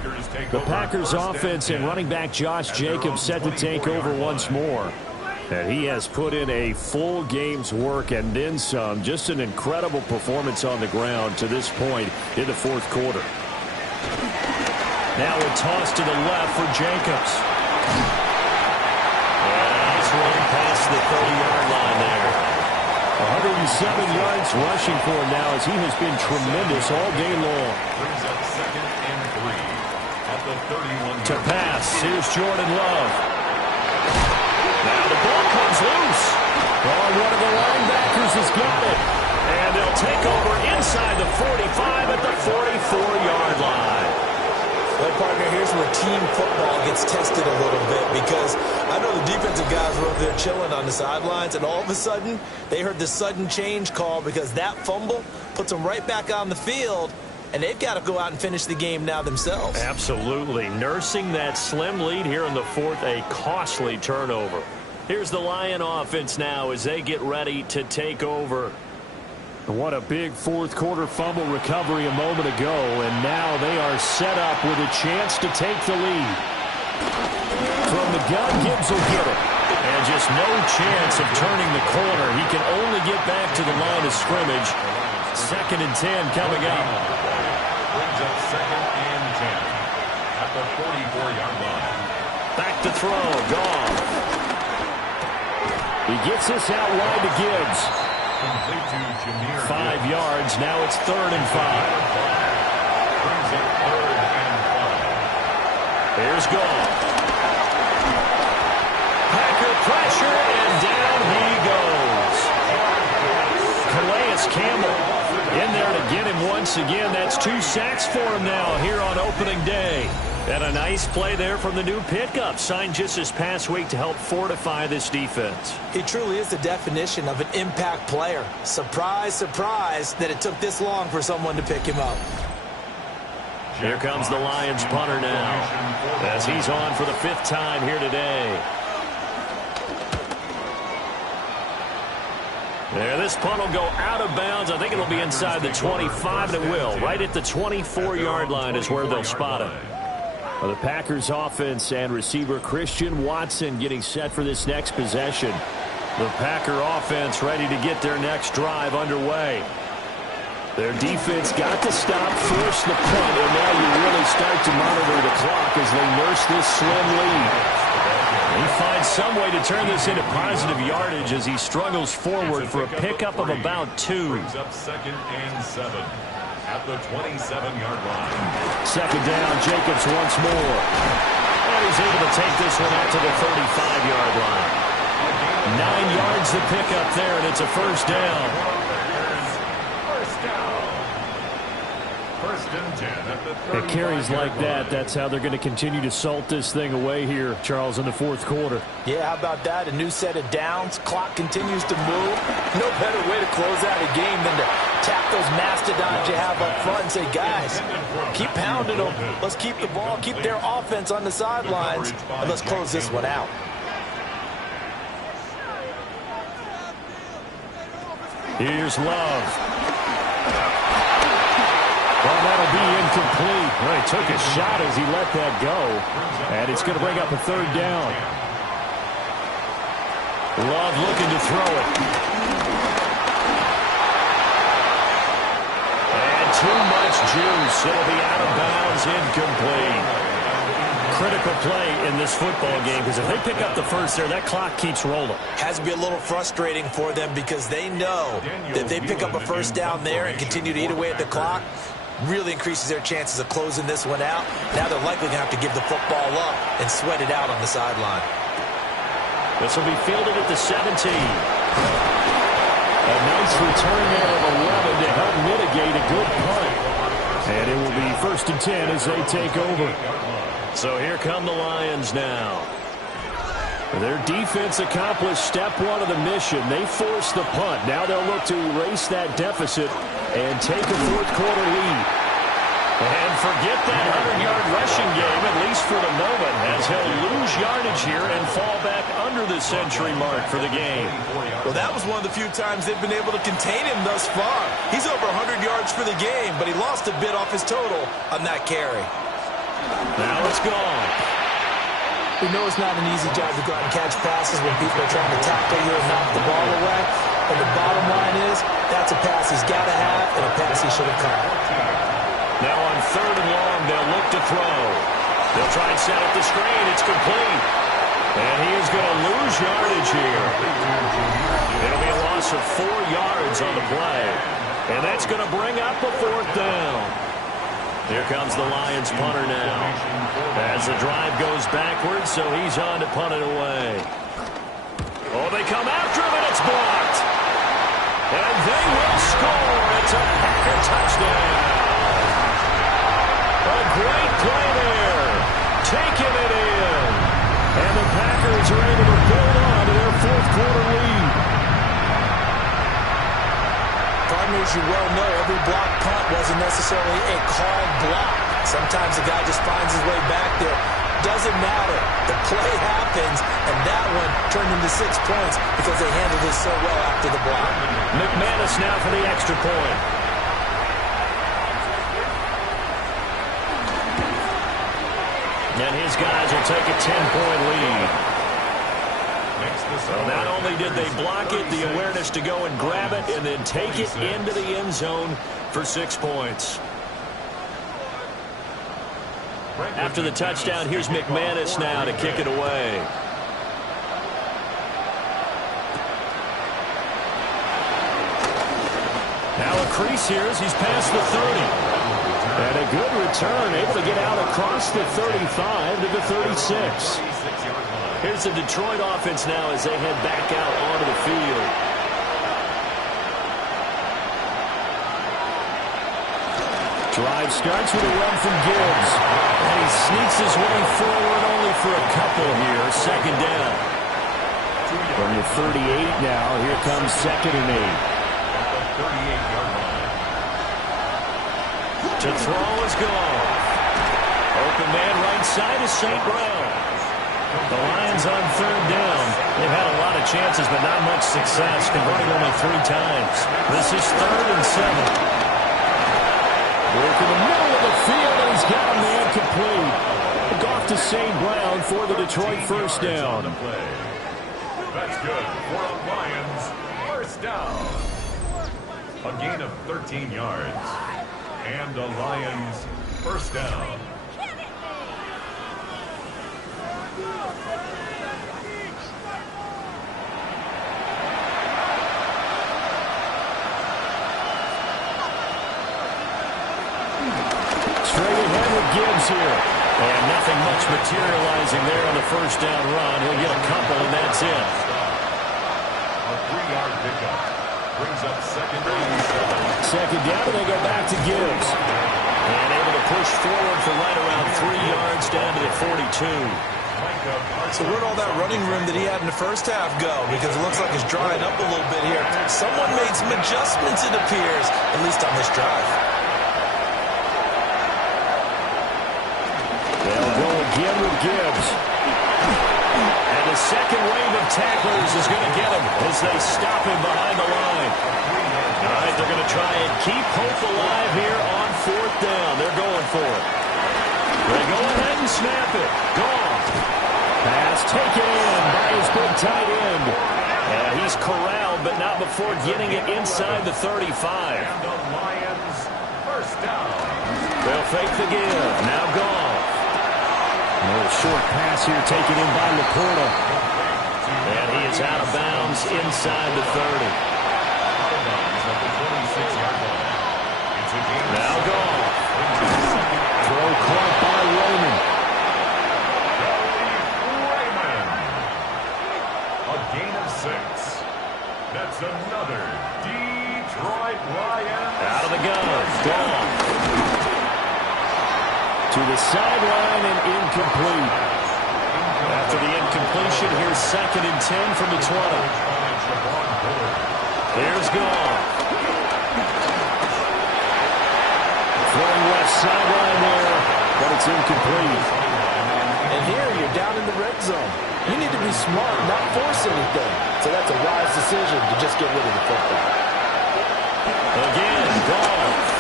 The Packers offense and running back Josh Jacobs set to take over once more. And he has put in a full game's work and then some. Just an incredible performance on the ground to this point in the 4th quarter. Now a toss to the left for Jacobs. And a nice run past the 30-yard line there. 107 yards rushing for him now as he has been tremendous all day long. Brings up 2nd and 3 at the 31. To pass, here's Jordan Love. Now the ball comes loose. Oh, one of the linebackers has got it. And they'll take over inside the 45 at the 44-yard line. Well, partner, here's where team football gets tested a little bit, because I know the defensive guys were over there chilling on the sidelines, and all of a sudden they heard the sudden change call because that fumble puts them right back on the field, and they've got to go out and finish the game now themselves. Absolutely. Nursing that slim lead here in the 4th, a costly turnover. Here's the Lion offense now as they get ready to take over. What a big 4th quarter fumble recovery a moment ago, and now they are set up with a chance to take the lead. From the gun, Gibbs will get it. And just no chance of turning the corner. He can only get back to the line of scrimmage. 2nd and 10 coming up. Brings up 2nd and 10 at the 44-yard line. Back to throw. Goff. He gets this out wide to Gibbs. 5 yards. Now it's 3rd and 5. Here's Goff. Packer pressure, and down he goes. Calais Campbell in there to get him once again. That's 2 sacks for him now here on opening day. And a nice play there from the new pickup, signed just this past week to help fortify this defense. He truly is the definition of an impact player. Surprise, surprise that it took this long for someone to pick him up. Here comes the Lions punter now, as he's on for the 5th time here today. There, this punt will go out of bounds. I think it'll be inside the 25, and it will. Right at the 24-yard line is where they'll spot him. Well, the Packers offense and receiver Christian Watson getting set for this next possession. The Packer offense ready to get their next drive underway. Their defense got to stop, force the punt, and now you really start to monitor the clock as they nurse this slim lead. He finds some way to turn this into positive yardage as he struggles forward for a pickup of about 2. Brings up 2nd and 7 at the 27-yard line. 2nd down, Jacobs once more. And he's able to take this one out to the 35-yard line. 9 yards to pick up there, and it's a 1st down. It carries like that. That's how they're going to continue to salt this thing away here, Charles, in the 4th quarter. Yeah, how about that? A new set of downs. Clock continues to move. No better way to close out a game than to tap those mastodons you have up front and say, guys, keep pounding them. Let's keep the ball, keep their offense on the sidelines, and let's close this one out. Here's Love. Well, that'll be incomplete. Well, he took a shot as he let that go. And it's going to bring up a 3rd down. Love looking to throw it. And too much juice. It'll be out of bounds, incomplete. Critical play in this football game, because if they pick up the 1st there, that clock keeps rolling. Has to be a little frustrating for them because they know that if they pick up a 1st down there and continue to eat away at the clock, really increases their chances of closing this one out. Now they're likely going to have to give the football up and sweat it out on the sideline. This will be fielded at the 17. A nice return there of 11 to help mitigate a good punt. And it will be 1st and 10 as they take over. So here come the Lions now. Their defense accomplished step 1 of the mission. They forced the punt. Now they'll look to erase that deficit and take a 4th quarter lead. And forget that 100-yard rushing game, at least for the moment, as he'll lose yardage here and fall back under the century mark for the game. Well, that was one of the few times they've been able to contain him thus far. He's over 100 yards for the game, but he lost a bit off his total on that carry. Now it's gone. We know it's not an easy job to go out and catch passes when people are trying to tackle you and knock the ball away. But the bottom line is, that's a pass he's got to have and a pass he should have caught. Now on 3rd and long, they'll look to throw. They'll try and set up the screen. It's complete. And he is going to lose yardage here. It'll be a loss of 4 yards on the play. And that's going to bring up a 4th down. Here comes the Lions punter now. As the drive goes backwards, so he's on to punt it away. Oh, they come after him, and it's blocked. And they will score. It's a Packer touchdown. A great play there. Taking it in. And the Packers are able to build on to their 4th quarter lead. As you well know, every block punt wasn't necessarily a called block. Sometimes the guy just finds his way back there. Doesn't matter. The play happens, and that one turned into 6 points because they handled it so well after the block. McManus now for the extra point. And his guys will take a 10-point lead. So not only did they block it, the awareness to go and grab it and then take it into the end zone for 6 points. After the touchdown, here's McManus now to kick it away. Now a crease here as he's past the 30. And a good return, able to get out across the 35 to the 36. Here's the Detroit offense now as they head back out onto the field. Drive starts with a run from Gibbs. And he sneaks his way forward only for a couple here. Second down. From the 38 now, here comes 2nd and 8. 38-yard line. To throw is gone. Open man right side is St. Brown. The Lions on 3rd down. They've had a lot of chances, but not much success, converting only 3 times. This is 3rd and 7. Work in the middle of the field, and he's got a man complete. Off to St. Brown for the Detroit first down. That's good for the Lions. First down. A gain of 13 yards. And the Lions first down. Straight ahead with Gibbs here. And nothing much materializing there on the first down run. He'll get a couple, and that's it. A 3-yard pickup. Brings up 2nd and 7. Second down, and they go back to Gibbs. And able to push forward for right around 3 yards down to the 42. So where'd all that running room that he had in the first half go? Because it looks like it's drying up a little bit here. Someone made some adjustments, it appears, at least on this drive. They'll go again with Gibbs. And the second wave of tacklers is going to get him as they stop him behind the line. All right, they're going to try and keep hope alive here on 4th down. They're going for it. They go ahead and snap it. Gone. Pass taken in by his big tight end. And he's corralled, but not before getting it inside the 35. And the Lions first down. They'll fake the give. Now gone. A little short pass here taken in by Laporta. And he is out of bounds inside the 30. Out of bounds at the 26-yard line. It's a gain. Now gone. Throw caught by Raymond. A gain of 6. That's another Detroit Lions. Out of the gun. Gone. To the sideline and incomplete. After the incompletion, here's 2nd and 10 from the 20. There's Goff. Throwing left sideline there, but it's incomplete. And here you're down in the red zone. You need to be smart, not force anything. So that's a wise decision to just get rid of the football. Again, Goff.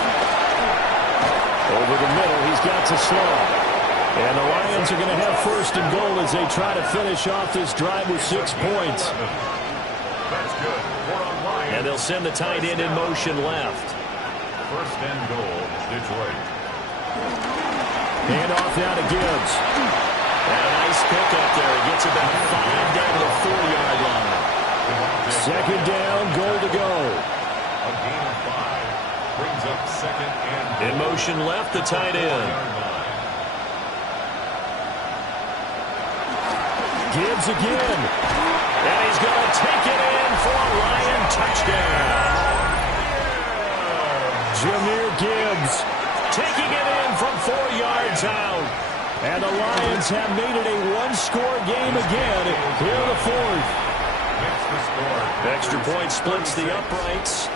Over the middle, he's got to slow. And the Lions are going to have 1st and goal as they try to finish off this drive with 6 points. That's good. And they'll send the tight end in motion left. 1st and goal, Detroit. Hand off now to Gibbs. And a nice pickup there. He gets about 5 down to the 4-yard line. 2nd down, goal to go. A gain of 5. Brings up 2nd and goal. In motion left, the tight end. Gibbs again. And he's going to take it in for a Lion touchdown. Jahmyr Gibbs taking it in from 4 yards out. And the Lions have made it a one-score game again here in the 4th. Extra point splits the uprights.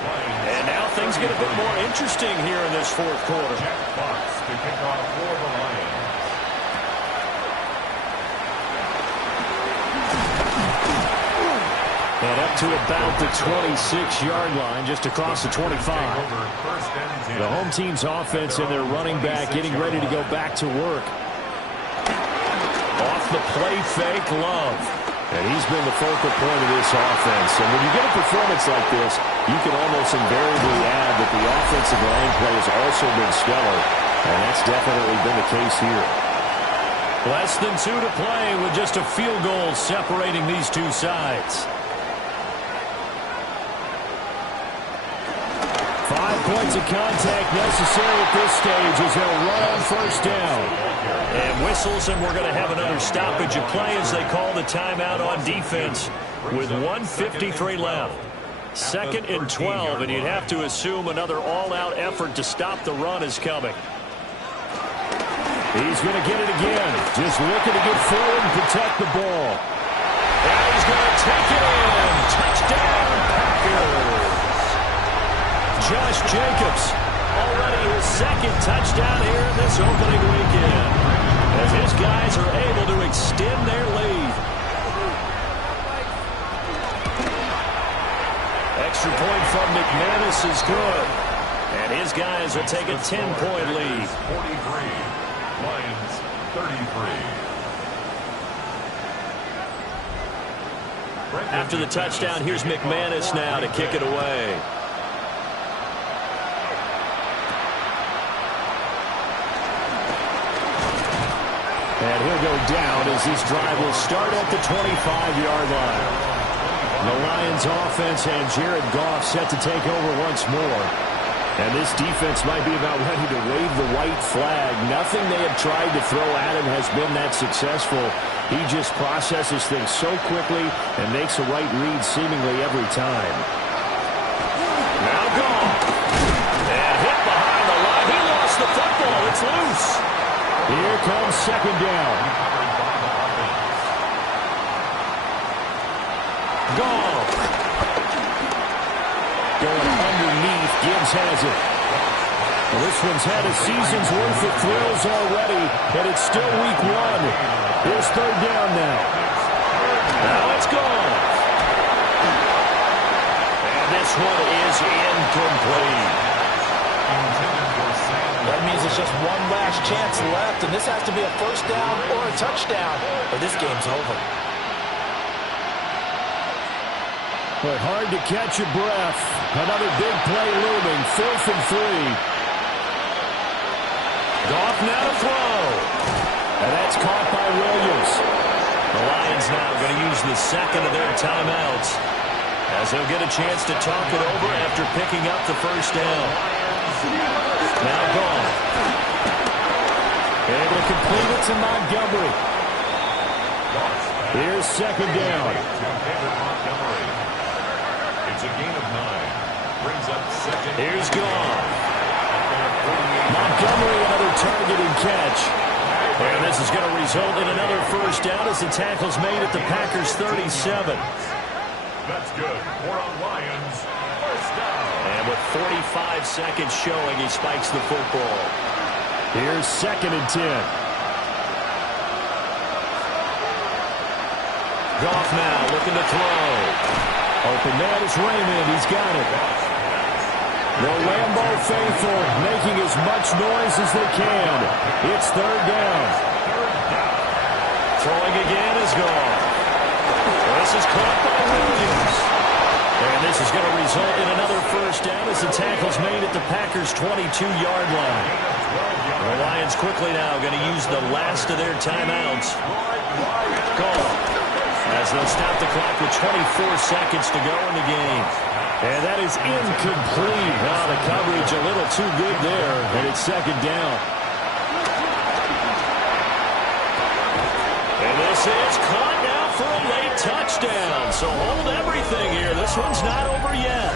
And now things get a bit more interesting here in this 4th quarter. Jack Fox to kick off for the Lions. And up to about the 26-yard line, just across the 25. The home team's offense and their running back getting ready to go back to work. Off the play fake, Love. And he's been the focal point of this offense. And when you get a performance like this, you can almost invariably add that the offensive line play has also been stellar. And that's definitely been the case here. Less than 2 to play with just a field goal separating these two sides. 5 points of contact necessary at this stage as they'll run on first down. And whistles, and we're going to have another stoppage of play as they call the timeout on defense with 1:53 left. 2nd and 12, and you'd have to assume another all-out effort to stop the run is coming. He's going to get it again. Just looking to get forward and protect the ball. And he's going to take it in. Touchdown, Packers. Josh Jacobs, already his 2nd touchdown here in this opening weekend, as his guys are able to extend their lead. Extra point from McManus is good, and his guys will take a 10-point lead. 43, Lions 33. After the touchdown, here's McManus now to kick it away. And he'll go down as this drive will start at the 25-yard line. The Lions offense and Jared Goff set to take over once more. And this defense might be about ready to wave the white flag. Nothing they have tried to throw at him has been that successful. He just processes things so quickly and makes the right read seemingly every time. Now Goff. And hit behind the line. He lost the football. It's loose. Here comes 2nd down. Goff. Going underneath. Gibbs has it. Well, this one's had a season's worth of thrills already, and it's still week 1. Here's 3rd down now. Now it's Goff. And this one is incomplete. That means it's just one last chance left, and this has to be a first down or a touchdown, or this game's over. But hard to catch your breath. Another big play looming. 4th and 3. Goff now to throw. And that's caught by Williams. The Lions now going to use the 2nd of their timeouts as they'll get a chance to talk it over after picking up the first down. Now Goff. Able to complete it to Montgomery. Here's 2nd down. It's a gain of 9. Brings up 2nd. Here's Goff. Montgomery, another target and catch. And this is going to result in another first down as the tackle's made at the Packers' 37. That's good. More on Lions. First down. And with 45 seconds showing, he spikes the football. Here's 2nd and 10. Goff now looking to throw. Open man is Raymond. He's got it. The Lambeau faithful making as much noise as they can. It's 3rd down. Throwing again is Goff. This is caught by Williams. And this is going to result in another first down as the tackle's made at the Packers' 22-yard line. The Lions quickly now going to use the last of their timeouts. Goff. As they'll stop the clock with 24 seconds to go in the game. And that is incomplete. Now the coverage a little too good there, and it's 2nd down. And this is caught now for a late touchdown. So hold everything here. This one's not over yet.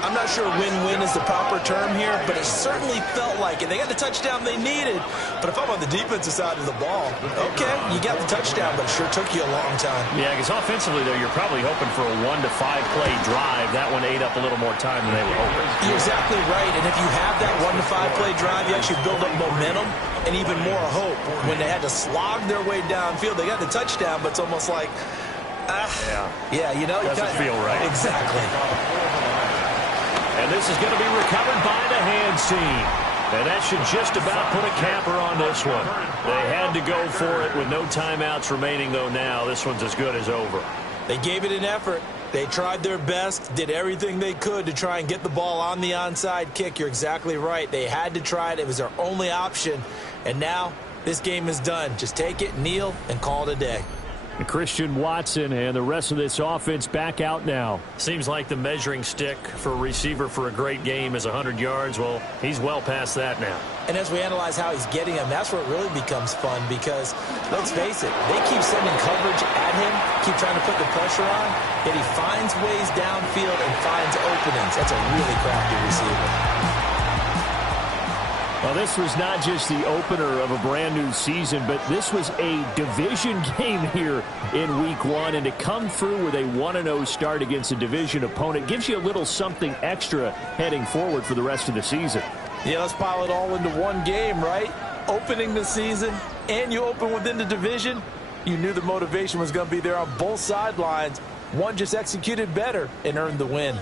I'm not sure win-win is the proper term here, but it certainly felt like it. They got the touchdown they needed, but if I'm on the defensive side of the ball, okay, you got the touchdown, but it sure took you a long time. Yeah, because offensively, though, you're probably hoping for a 1 to 5 play drive. That one ate up a little more time than they were hoping. You're exactly right, and if you have that 1 to 5 play drive, you actually build up momentum and even more hope. When they had to slog their way downfield, they got the touchdown, but it's almost like, yeah, you know. Doesn't feel right. Exactly. And this is going to be recovered by the hands team. And that should just about put a capper on this one. They had to go for it with no timeouts remaining, though, now. This one's as good as over. They gave it an effort. They tried their best, did everything they could to try and get the ball on the onside kick. You're exactly right. They had to try it. It was their only option. And now This game is done. Just take it, kneel, and call it a day. And Christian Watson and the rest of this offense back out now. Seems like the measuring stick for a receiver for a great game is 100 yards. Well, he's well past that now. And as we analyze how he's getting them, that's where it really becomes fun because, let's face it, they keep sending coverage at him, keep trying to put the pressure on, yet he finds ways downfield and finds openings. That's a really crafty receiver. Well, this was not just the opener of a brand new season, but this was a division game here in week 1. And to come through with a 1-0 start against a division opponent gives you a little something extra heading forward for the rest of the season. Yeah, let's pile it all into one game, right? Opening the season, and you open within the division. You knew the motivation was going to be there on both sidelines. One just executed better and earned the win.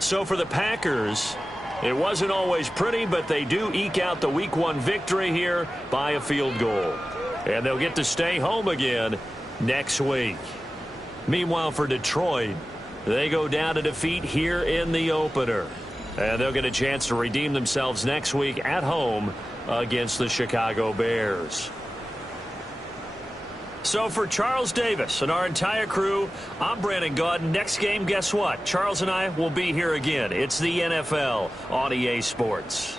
So for the Packers, it wasn't always pretty, but they do eke out the week 1 victory here by a field goal. And they'll get to stay home again next week. Meanwhile, for Detroit, they go down to defeat here in the opener. And they'll get a chance to redeem themselves next week at home against the Chicago Bears. So for Charles Davis and our entire crew, I'm Brandon Gaudin. Next game, guess what? Charles and I will be here again. It's the NFL on EA Sports.